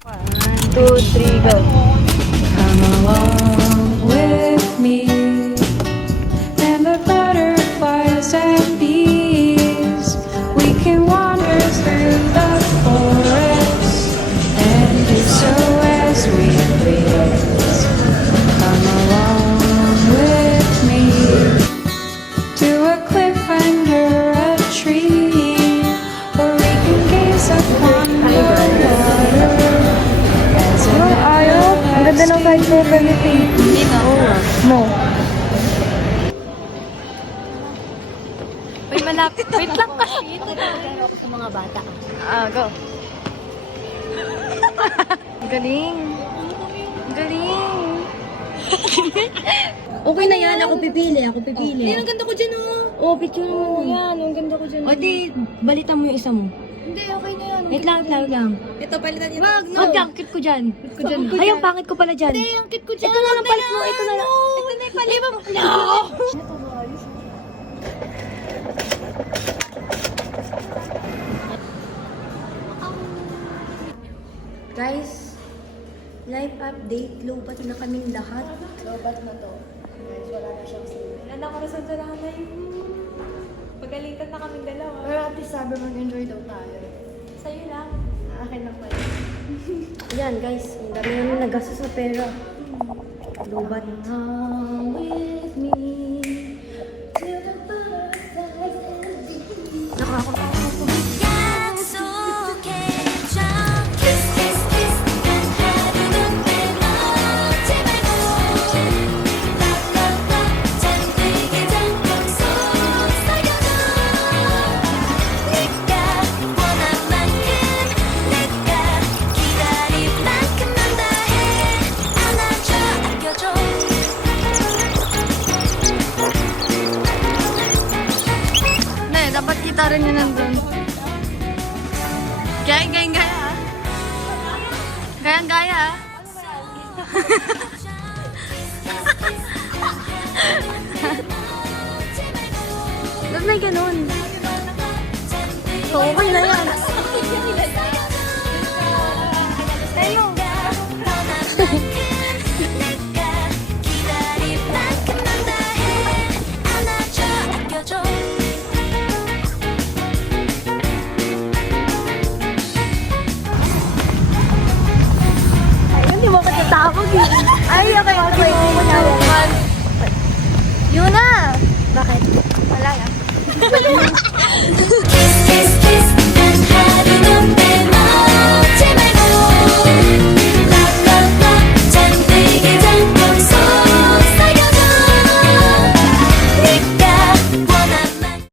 1, 2, 3, go. Come along with me, and the butterflies and bees. We can wander through the forest and do so as we please. Come along with me to a cliff under a tree, where we can gaze upon the water. Ayaw. Ang ganda ng kahit level ni Pink. No. Uy, malapit. Wait lang kasi. Ako sa mga bata. Go. Galing. Galing. Okay na yan. Ako pipili. Ay, ang ganda ko dyan, oh. Oh, picture mo yan. Ang ganda ko dyan. O, di, balitan mo yung isa mo. Hindi, okay na yan. Wait lang. Ito, palitan niyo. Wag, no. Wag, ang cute ko dyan. Ay, ang pangit ko pala dyan. Hindi, ang cute ko dyan. Ito na lang palit mo. Ito na lang. Ito na yung palit mo. No! Guys, live update. Lobat na kaming lahat. Lobat na to. Guys, wala na siyang sleep. Wala ko na sa nanay. Pagalitan na kaming dalawa. Pero at least sabi mag-enjoy daw tayo. Sa'yo lang. Akin lang pala. Yan, guys. Ang dami namin nagastos sa pera. Lobat. With me. Nakakatawa. Dapat kita rin yun nandun. Gaya. Gaya. Ba't may ganun? Okay na yan. Hello. Hindi mo ka tatawag eh. Ay, okay. Yun na. Bakit? Wala lang. Kiss, kiss, kiss.